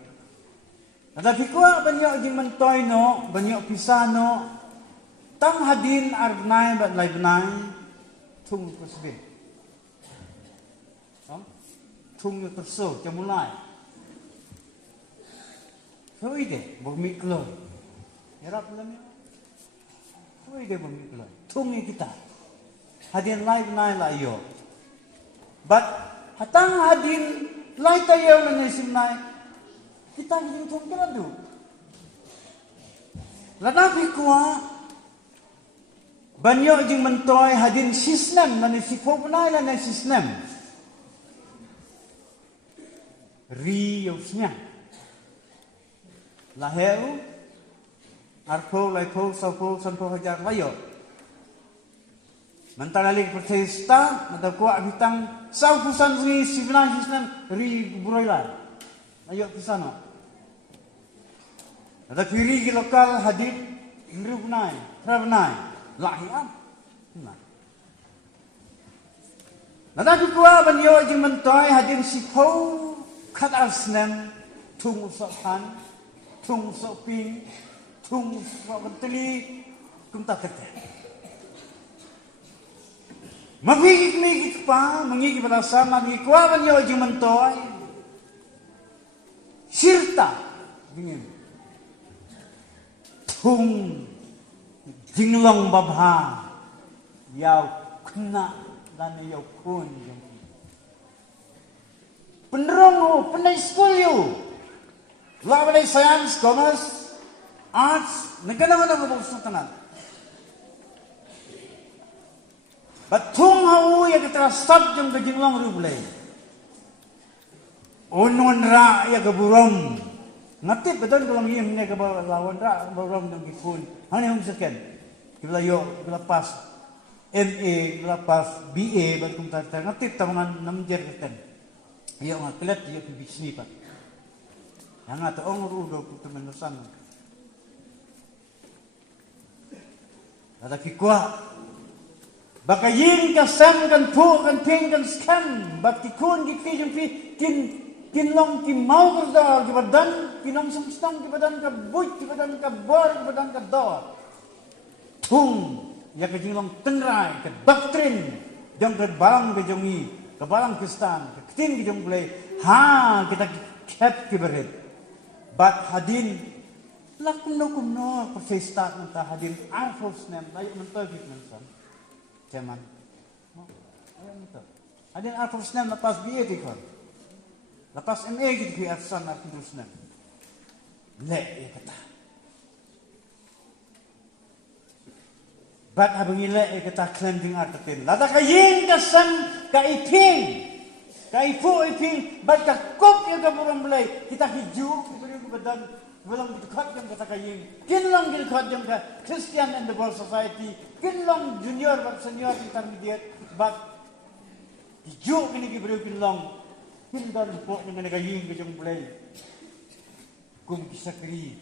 Lada pikwa banyo jing mentoy no banyo pisano tang hadin arbnay bat laibnay tung kusbin. Tung yung terso jamulay. So ide bumiklo. Yarap lang yun. So ide bumiklo. Tung yung kita. Hadin live na layo. But hatang hadin live tayo na nasim na kita hindi itong kalado. Lanapi ko banyo jing mentoy hadin sistem na nisipog na ilan na sistem. Riyos niya. Laheo, arpo, laipo, saupo, sanpo hajar layo. Mantaraling protesta, madagwa bitang saupusan ri sibna hisnan ri buroilan. Ayo pisano. Ada piri lokal hadit nrubnai, trabnai, lahian. Nada dua banyo jing mentoy hadir sipo kat arsnen tung usapan, tung usaping, tung usapanteli, tung takete. Magigit-migit pa, mangigit pala sa magigikwaban niyo yung mantoy. Sirta, dingin. Tung jinglong babha yaw kena dan yaw kun yung penrong penai school you lawan science commerce arts negara-negara berbahasa tanah batung hau ya kita sab jeng ke jinglong rublay onon ra ya ke burom ngatip betul kalau ngiem ne ke lawan ra burom dong kipun hang ne hum seken kibla yo kibla pas MA kibla pas BA ban kum tar ngatip tamangan namjer ken yo ngaklet yo bisni pa yang atau orang rudo kutu menusan ada kikwa baka yin ka sam kan pu kan ping kan skam bak tikun ki jung pi kin long ki mau kerja ki badan ki long sumstang ki badan ka buit ki badan ka bor ki badan ka do tung ya ka jing long tengrai ka doktrin jong ka balang ka jongi ka balang kristan ka tin ki jong play ha kita kep ki berit bat hadin lakumno ko festa nta hadin arfos nem ayo mentagit mensan ceman ayo mentar hadin arfos nem lepas BA dikon lepas MA gitu ki arsan arfos nem le ya kata bat habang ile ya kata cleansing artatin lada kayin kasan kaiping kaifu iping bat ka kop ya ka burang belai kita hiju badan walang dekat yang kata kaying kinlang dekat yang ka Christian and the world society kinlang junior but senior intermediate but hiju kini gibrew kinlang kindan po yang kena kaying ke jong bulay kum kisakri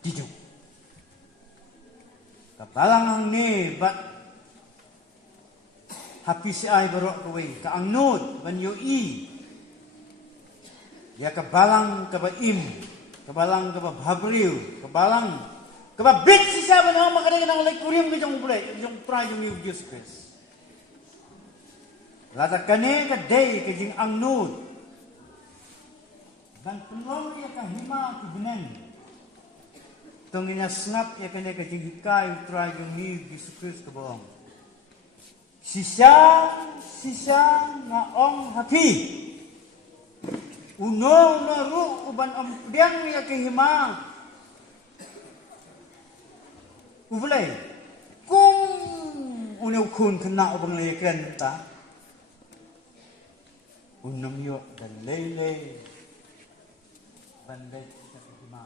hiju kapalang ang ni but happy si ay barok kaway kaangnod banyo ya kebalang kebaim kebalang kebabhabriu kebalang kebabit si siapa nama makanya nang lek kurium ke jong bulai jong prai jong Yesus Kristus lada kane ke day ke jing angnud dan penolong ya kahima ke benen tongina snap ya kane ke jing hikai prai jong Yesus Kristus kebawang sisa na ong happy uno ru uban ampiang ya kehima ubulay kung unaw kun kena ubang layakran ta unam yo dan lele bandai ya kehima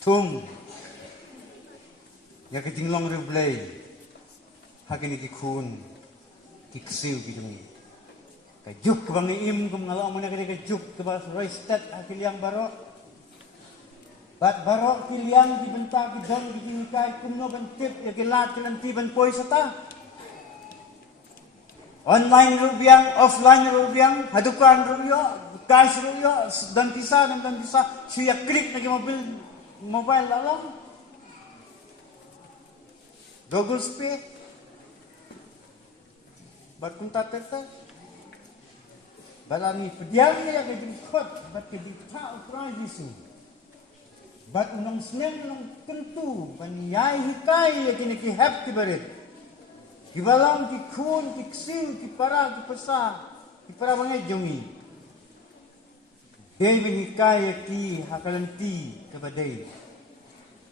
tung ya ketinglong rublay hakini kikun kiksiw gidungi kajuk ke bang im kum ngalo mana kene kajuk ke bas roistat akiliang baro bat baro kiliang dibentak bidang dikai kumno bentip ya kilat kelanti ban poi sata online rubiang offline rubiang hadukan rubio cash rubio dan bisa suya klik lagi mobile lalang double speed bat kum tater balani pediang ya ke jikot bat ke jikta privacy bat unang sneng nang kentu banyai hikai ya kini ki hap ki barit ki balang ki kun ki ksil ki para ki pesa ki para bangai jongi dei hikai ya ki hakalanti ke badai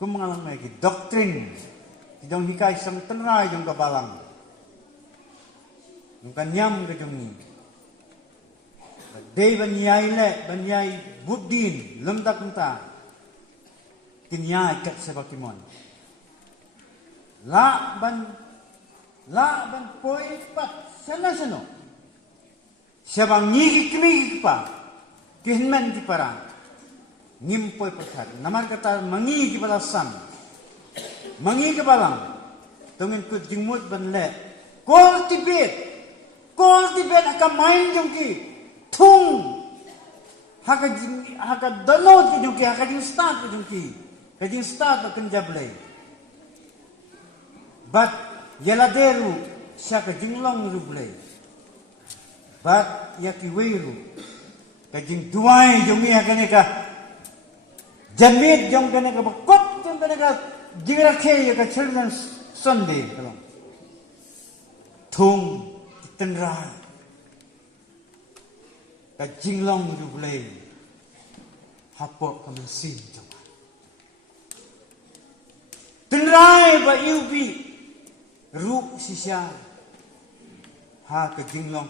kum mengalang lagi doktrin ki jong hikai sam tenrai jong ka balang jong kanyam ke jongi Dei banyai buddin lemdak unta kinyai kat sebakimon la ban poi pat sana siabang ngigi kimi pa kihnmen di para ngim poi pathar namar kata mangi ki balasan mangi ke balang tungin ku jingmut ban le kol tibet akan main jongki tung haka download ke jungki haka jing start ke jungki kajing start akan jablay but yaladeru siya ka jinglong rublay but yaki weiru kajing duai jong iya kene ka jamit jong kene ka bakot jong kene ka jingrakhe ya ka children's Sunday kalong thung tenra ka jinglong juble hapo kamen sin jong tenrai ba yubi ru sisya ha ka jinglong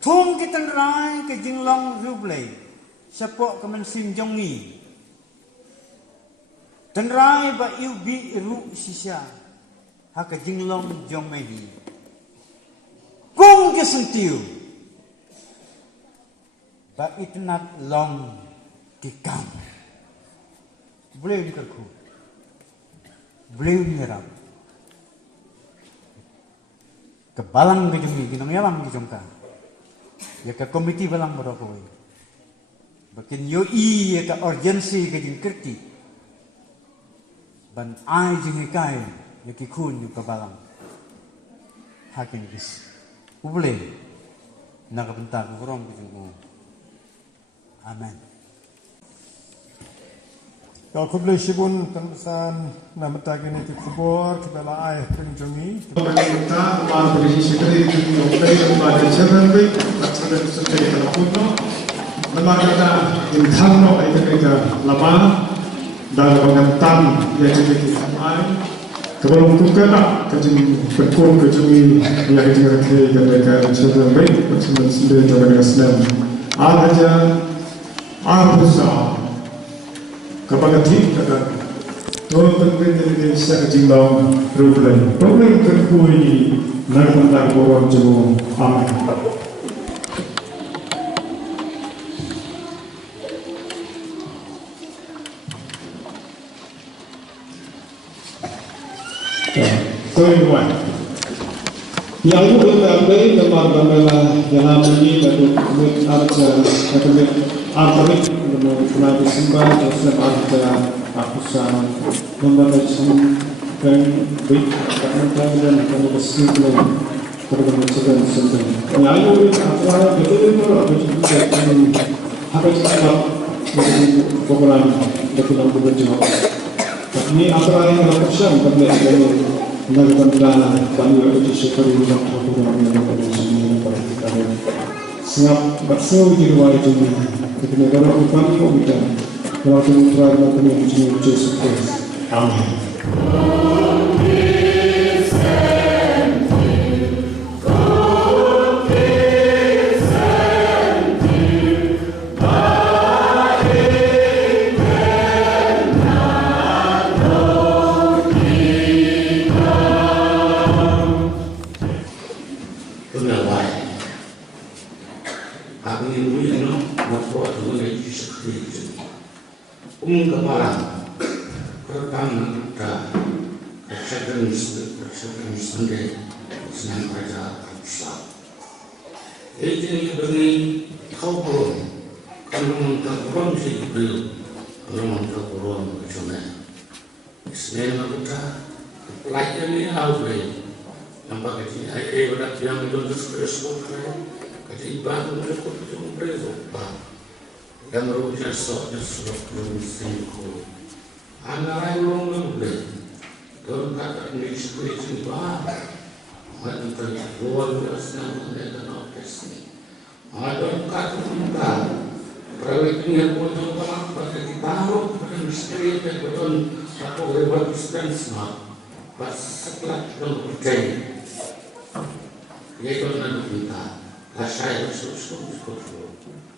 thung ki tenrai ka jinglong juble sapo kamen sin jong ni tenrai ba yubi ru sisya ha ka jinglong jong mehi kung kesentiu ba itnat long tikam boleh dikerku boleh nyerap ke balang ke jumi ginong yalang ke jongka ya ke komiti balang berokoi bakin yo i ya ke urgency ke jing kerti ban ai jing kai ya ki kun yu ke balang hakin bis boleh nak bentar kurang ke jung amen. Kalau kau boleh sibun tempat nama tadi ni kubur kita lah penjungi. Kita malah berisi sekali itu kita pada jalan baik, acara sesuai dengan kuno. Nama kita intang no kita lama dan pengantam yang kita samai. Kalau kita nak kajing berkumpul kajing yang kita mereka jalan baik, macam sendiri jalan Islam. Aja besar kapagati kada to pengen ini sa jinglong problem terkui nagmanda koron jo amen. Tuan-tuan, yang itu sampai tempat bangla yang ini lalu Artamit mengenai sembah dan sembah akusan membacakan dan baik dan kesimpulan perkembangan sedang. Lalu apa betul apa juga apa sebab popular dalam bekerja. Ini apa yang akusan pada dari melakukan banyak usaha untuk program yang berjalan. Sengap bakso di luar itu kita negara upah kita melakukan program yang Yesus Kristus. Amin.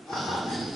Amen.